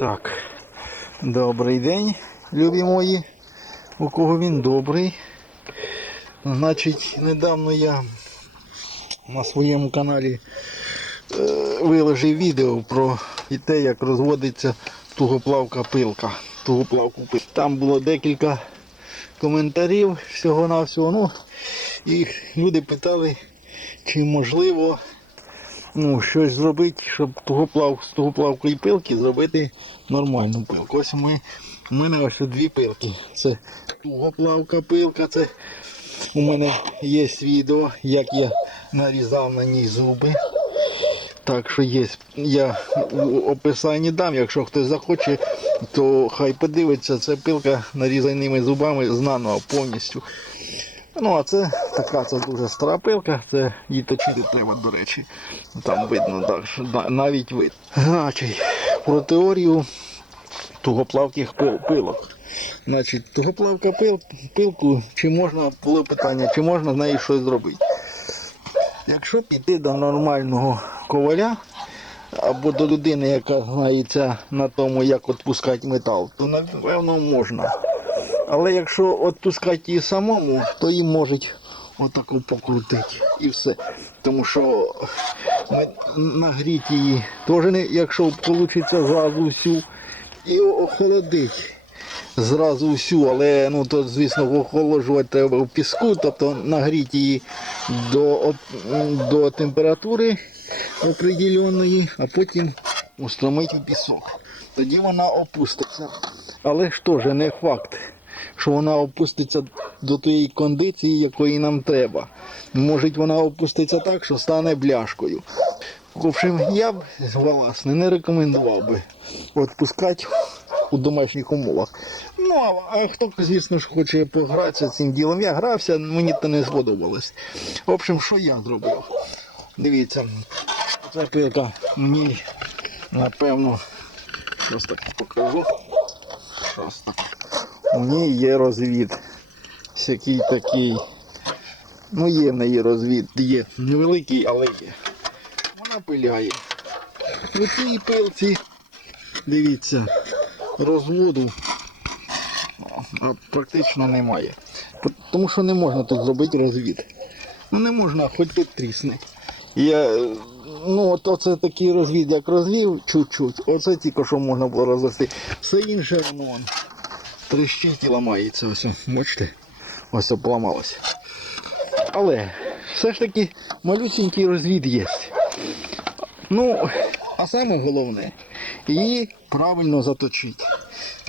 Так, добрий день, любі мої. У кого він добрий. Значить, недавно я на своєму каналі е, виложив відео про те, як розводиться тугоплавка пилка. Тугоплавку пилка. Там було декілька коментарів всього-навсього. Ну, і люди питали, чи можливо ну, щось зробити, щоб тугоплав, з тугоплавкої пилки зробити нормальну пилку. Ось ми, у мене ось дві пилки. Це тугоплавка пилка, це у мене є відео, як я нарізав на ній зуби. Так що є, я в описанні дам, якщо хтось захоче, то хай подивиться, це пилка нарізаними зубами з нано повністю. Ну, а це така це дуже стара пилка, це її точити треба, до речі. Там видно, так, навіть видно. Значить, про теорію тугоплавких пилок. Значить, тугоплавка пил, пилку, чи можна, було питання, чи можна з нею щось зробити. Якщо піти до нормального коваля або до людини, яка знається на тому, як відпускати метал, то напевно можна. Але якщо відпускати її самому, то її можуть отако покрутити і все. Тому що нагріти її теж не, якщо вийде зразу всю, і охолодить зразу всю, але ну то звісно охолоджувати треба в піску, тобто нагріти її до, до температури определеної, а потім устромити в пісок. Тоді вона опуститься. Але ж теж не факт, що вона опуститься до тієї кондиції, якої нам треба. Може вона опуститься так, що стане бляшкою. В я б власне не рекомендував би відпускати у домашніх умовах. Ну, а, а хто, звісно ж, хоче погратися цим ділом, я грався, мені це не сподобалось. В общем, що я зробив? Дивіться, ця пилка мені, напевно, так покажу. Так. У ній є розвід. Всякий такий. Ну, є в неї розвід, є. Невеликий, але є. Вона пиляє. У цій пилці, дивіться, розводу практично немає. Тому що не можна тут зробити розвід. Ну не можна, хоч тут трісне. Я, ну от оце такий розвід, як розвів чуть-чуть, оце тільки що можна було розвести. Все інше воно вон, тріщить і ламається. Ось, бачите? Ось о, поламалося. Але все ж таки малюсенький розвід є. Ну, а саме головне, її правильно заточити.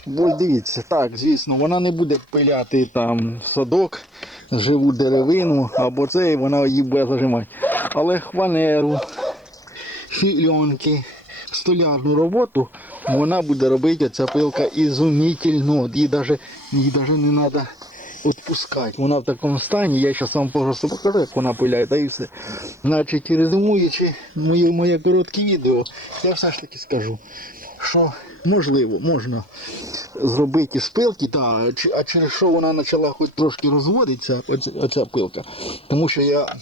Бо дивіться, так, звісно, вона не буде пиляти там садок, живу деревину або це, і вона її буде зажимати. Але хванеру, фільонки, столярну роботу вона буде робити ця пилка ізумітельно. Їй навіть, навіть не треба відпускати. Вона в такому стані, я зараз вам просто покажу, як вона пиляє, та і все. Значить, резюмуючи моє, моє коротке відео, я все ж таки скажу, що можливо, можна зробити із пилки, та, а через що вона почала хоч трошки розводитися, оця пилка. Тому що я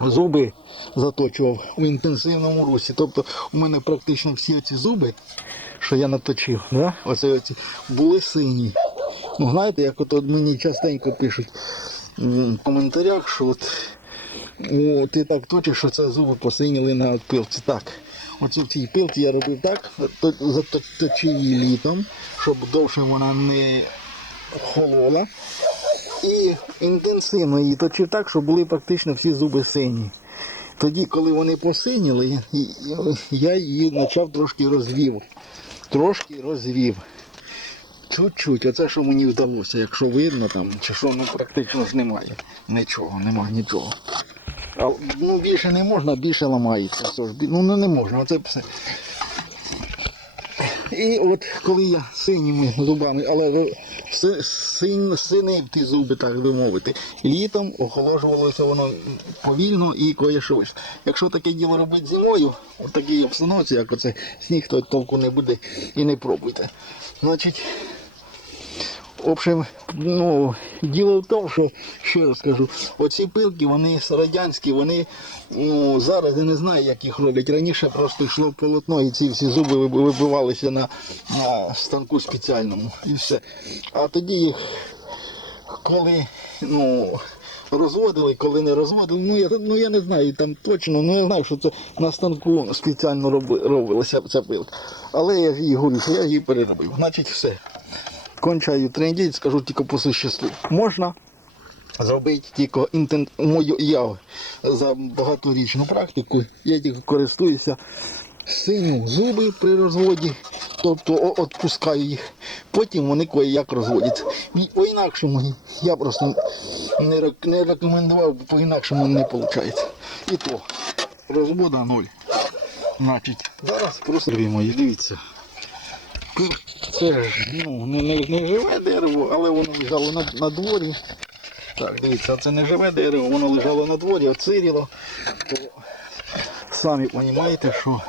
зуби заточував у інтенсивному русі. Тобто у мене практично всі ці зуби, що я наточив, да? оце, оці, були сині. Ну, знаєте, як от, мені частенько пишуть в коментарях, що от, о, ти так точиш, що це зуби посиніли на пилці. Так. Оце в цій пилці я робив так, то- заточив її літом, щоб довше вона не холола. І інтенсивно її точив так, щоб були практично всі зуби сині. Тоді, коли вони посиніли, я її почав трошки розвів. Трошки розвів. Чуть-чуть, оце що мені вдалося, якщо видно там, чи що, ну практично ж немає. Нічого, немає нічого. А, ну більше не можна, більше ламається. Все ж, ну не, можна, оце все. І от коли я синіми зубами, але син, синив ті зуби, так би мовити, літом охолоджувалося воно повільно і коє щось. Якщо таке діло робити зимою, в такій обстановці, як оце сніг, то толку не буде і не пробуйте. Значить, В общем, ну, діло в тому, що ще раз скажу, оці пилки, вони радянські, вони ну, зараз я не знаю, як їх роблять. Раніше просто йшло полотно і ці всі зуби вибивалися на, на станку спеціальному і все. А тоді їх коли ну, розводили, коли не розводили, ну я, ну я не знаю там точно, ну я знаю, що це на станку спеціально роби, робилася ця пилка. Але я їй говорю, що я її переробив. Значить все. Кончаю трендіть, скажу тільки по существу. Можна зробити тільки інтен... мою я за багаторічну практику, я тільки користуюся синю зуби при розводі, тобто відпускаю їх. Потім вони кое-як розводяться. По-інакшому я просто не, не рекомендував, бо по-інакшому не виходить. І то розвода ноль. Значить, зараз просто мої, дивіться. Це ну, не, не, живе дерево, але воно лежало на, на дворі. Так, дивіться, це не живе дерево, воно лежало на дворі, оциріло. Самі розумієте, що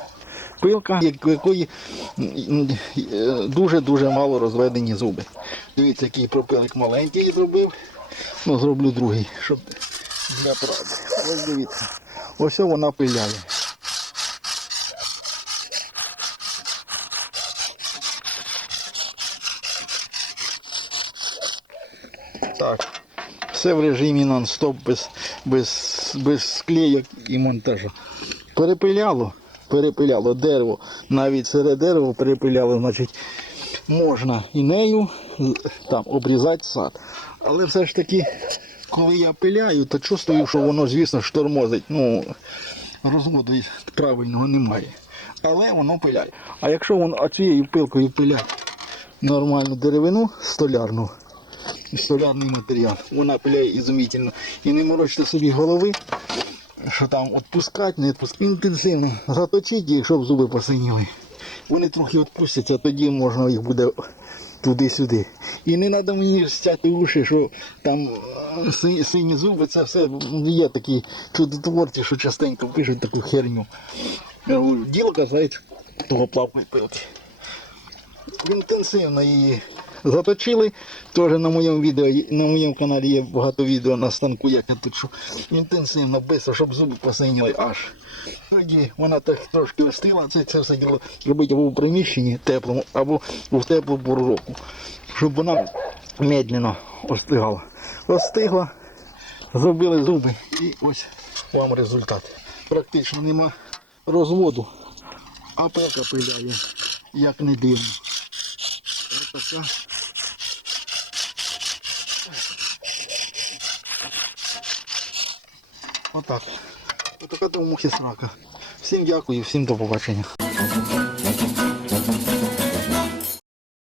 пилка, якої е, дуже-дуже мало розведені зуби. Дивіться, який пропилик маленький зробив. Ну, зроблю другий, щоб для правди. Ось дивіться. Ось вона пиляє. Так. Все в режимі нон-стоп, без, без, без склейок і монтажу. Перепиляло, перепиляло дерево, навіть серед дерева перепиляло, значить, можна і нею там обрізати сад. Але все ж таки, коли я пиляю, то чувствую, що воно, звісно, штормозить. Ну, розводу правильного немає. Але воно пиляє. А якщо воно цією пилкою пилять нормальну деревину столярну, столярний матеріал. Вона пиляє ізумітельно. І не морочте собі голови, що там відпускати, не відпускати. Інтенсивно заточіть їх, щоб зуби посиніли. Вони трохи відпустяться, тоді можна їх буде туди-сюди. І не треба мені стяти уші, що там е, си- сині зуби, це все є такі чудотворці, що частенько пишуть таку херню. Говорю, Діло касається того плавної пилки інтенсивно її заточили. Теж на моєму відео, на моєму каналі є багато відео на станку, як я точу. Інтенсивно, швидко, щоб зуби посиніли аж. Тоді вона так трошки остила, це, це все діло робити або в приміщенні теплому, або в теплу пору. Щоб вона медленно остигала. Остигла, зробили зуби і ось вам результат. Практично нема розводу, а пека пиляє, як не дивно. Ось така. Отак. Отака до мухи срака. Всім дякую, всім до побачення.